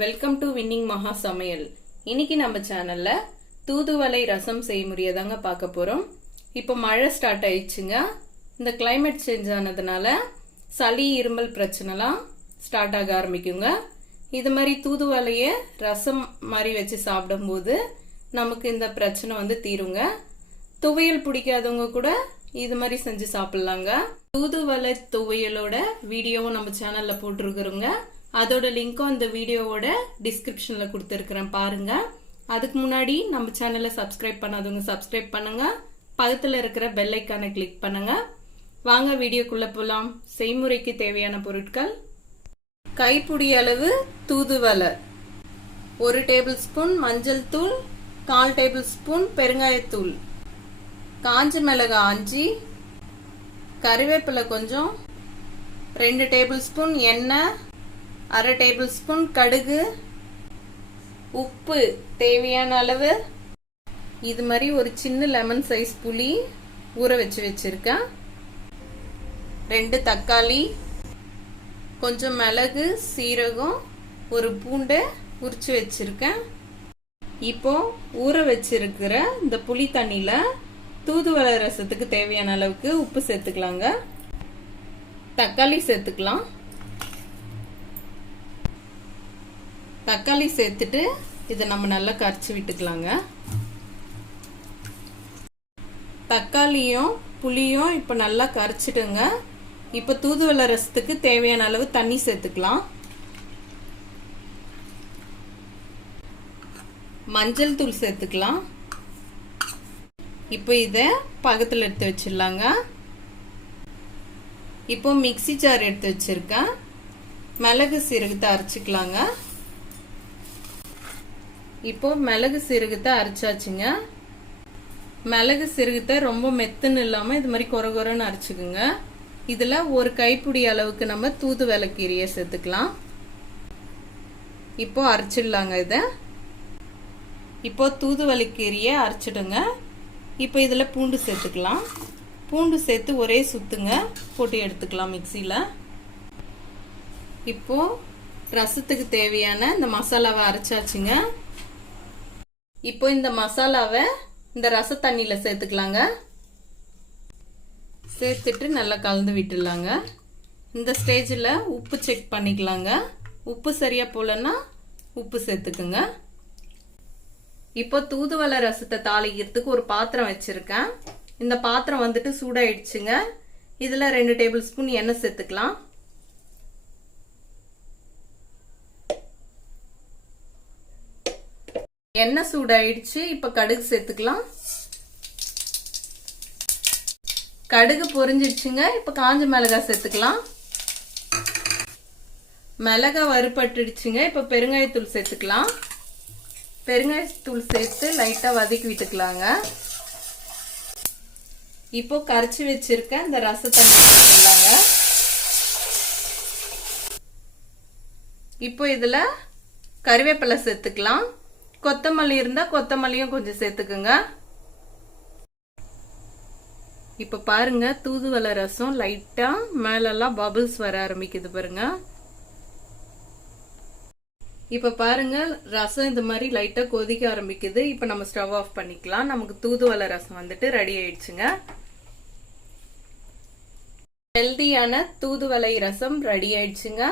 Welcome to winning மகா சமையல். இன்னைக்கு நம்ம சேனல்ல தூதுவளை ரசம் செய்முறையை தாங்க பார்க்க போறோம். இப்போ மழை ஸ்டார்ட் ஆயிடுச்சுங்க. இந்த கிளைமேட் சேஞ்ச் ஆனதுனால சளி இருமல் பிரச்சனைலாம் ஸ்டார்ட் ஆக ஆரம்பிக்குங்க. இது மாதிரி தூதுவளைய ரசம் மாதிரி வச்சு சாப்பிடும்போது நமக்கு இந்த பிரச்சனை தீருங்க. துவையல் பிடிக்காதவங்க கூட இது மாதிரி செஞ்சு சாப்பிடலாங்க. தூதுவளை துவையலோட வீடியோவும் நம்ம சேனல்ல போட்டிருக்கிறோங்க. அதோட லிங்க்கும் இந்த வீடியோவோட டிஸ்கிரிப்ஷன்ல கொடுத்துருக்கிறேன், பாருங்க. அதுக்கு முன்னாடி நம்ம சேனலை சப்ஸ்கிரைப் பண்ணாதவங்க சப்ஸ்கிரைப் பண்ணுங்க. பக்கத்துல இருக்கிற பெல் ஐக்கானை கிளிக் பண்ணுங்க. வாங்க வீடியோக்குள்ள போலாம். செய்முறைக்கு தேவையான பொருட்கள்: கைப்பிடி அளவு தூதுவளை, 1 டேபிள் ஸ்பூன் மஞ்சள் தூள், 1/4 டேபிள் ஸ்பூன் பெருங்காயத்தூள், காஞ்ச மிளகாய் 5, கறிவேப்பிலை கொஞ்சம், 2 டேபிள் ஸ்பூன் எண்ணெய், 1/2 டேபிள் ஸ்பூன் கடுகு, உப்பு தேவையான அளவு. இது மாதிரி ஒரு சின்ன லெமன் சைஸ் புளி ஊற வச்சிருக்கேன், 2 தக்காளி, கொஞ்சம் மிளகு, சீரகம், ஒரு பூண்டை உரிச்சு வச்சிருக்கேன். இப்போ ஊற வச்சிருக்கிற இந்த புளி தண்ணியில தூதுவளை ரசத்துக்கு தேவையான அளவுக்கு உப்பு சேர்த்துக்கலாங்க. தக்காளி சேர்த்துக்கலாம். தக்காளி சேர்த்துட்டு இதை நம்ம நல்லா கரைச்சி விட்டுக்கலாங்க. தக்காளியும் புளியும் இப்போ நல்லா கரைச்சிடுங்க. இப்போ தூதுவளை ரசத்துக்கு தேவையான அளவு தண்ணி சேர்த்துக்கலாம். மஞ்சள் தூள் சேர்த்துக்கலாம். இப்போ இதை பக்கத்தில் எடுத்து வச்சிடலாங்க. இப்போ மிக்ஸி ஜார் எடுத்து வச்சிருக்கேன். மிளகு சீரகத்தை அரைச்சிக்கலாங்க. இப்போ மிளகு சீரகத்தை அரைச்சாச்சுங்க. மிளகு சீரகத்தை ரொம்ப மெத்துன்னு இல்லாம இது மாதிரி கொரகொரன்னு அரைச்சுக்குங்க. இதுல ஒரு கைப்பிடி அளவுக்கு நம்ம தூதுவளை கீரையை சேர்த்துக்கலாம். இப்போ அரைச்சிடலாங்க. இதை இப்போ தூதுவளை கீரையை அரைச்சிடுங்க. இப்போ இதுல பூண்டு சேர்த்துக்கலாம். பூண்டு சேர்த்து ஒரே சுத்துங்க போட்டு எடுத்துக்கலாம் மிக்சியில. இப்போ ரசத்துக்கு தேவையான இந்த மசாலாவை அரைச்சாச்சுங்க. இப்போ இந்த மசாலாவை இந்த ரச தண்ணியில சேர்த்துக்கலாங்க. சேர்த்துட்டு நல்லா கலந்து விட்டுடலாங்க. இந்த ஸ்டேஜில் உப்பு செக் பண்ணிக்கலாங்க. உப்பு சரியா போலன்னா உப்பு சேர்த்துக்குங்க. இப்போ தூதுவளை ரசத்தை தாளிக்கிறதுக்கு ஒரு பாத்திரம் வச்சிருக்கேன். இந்த பாத்திரம் சூடாயிடுச்சுங்க. இதுல 2 டேபிள் ஸ்பூன் எண்ணெய் சேர்த்துக்கலாம். எண்ணெய் சூடாயிடுச்சு. இப்ப கடுகு சேர்த்துக்கலாம். கடுகு பொரிஞ்சிடுச்சுங்க. இப்ப காஞ்ச மிளகாய் சேர்த்துக்கலாம். மிளகாய் வறுபட்டுடுச்சுங்க. இப்ப பெருங்காயத்தூள் சேர்த்துக்கலாம். பெருங்காயத்தூள் சேர்த்து லைட்டா வதக்கி விட்டுக்கலாங்க. இப்போ கரைச்சி வச்சிருக்க இந்த ரசத்தை சேர்த்துக்கலாங்க. இப்போ இதுல கறிவேப்பிலை சேர்த்துக்கலாம். கொத்தமல்லி இருந்தா கொத்தமல்லியும் கொஞ்சம் சேர்த்துக்குங்க. இப்ப பாருங்க, தூதுவளை ரசம் லைட்டா மேலெல்லாம் பபிள்ஸ் வர ஆரம்பிக்குது பாருங்க. இப்ப பாருங்க, ரசம் இந்த மாதிரி லைட்டா கொதிக்க ஆரம்பிக்குது. இப்ப நம்ம ஸ்டவ் ஆஃப் பண்ணிக்கலாம். நமக்கு தூதுவளை ரசம் ரெடி ஆயிடுச்சுங்க. ஹெல்தியான தூதுவளை ரசம் ரெடி ஆயிடுச்சுங்க.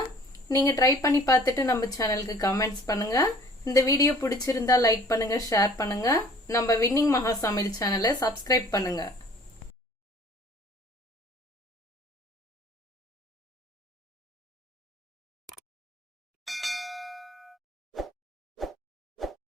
நீங்க ட்ரை பண்ணி பார்த்துட்டு நம்ம சேனலுக்கு கமெண்ட்ஸ் பண்ணுங்க. இந்த வீடியோ பிடிச்சிருந்தா லைக் பண்ணுங்க, ஷேர் பண்ணுங்க. நம்ம வின்னிங் மகா சமையல் சேனலை சப்ஸ்கிரைப் பண்ணுங்க.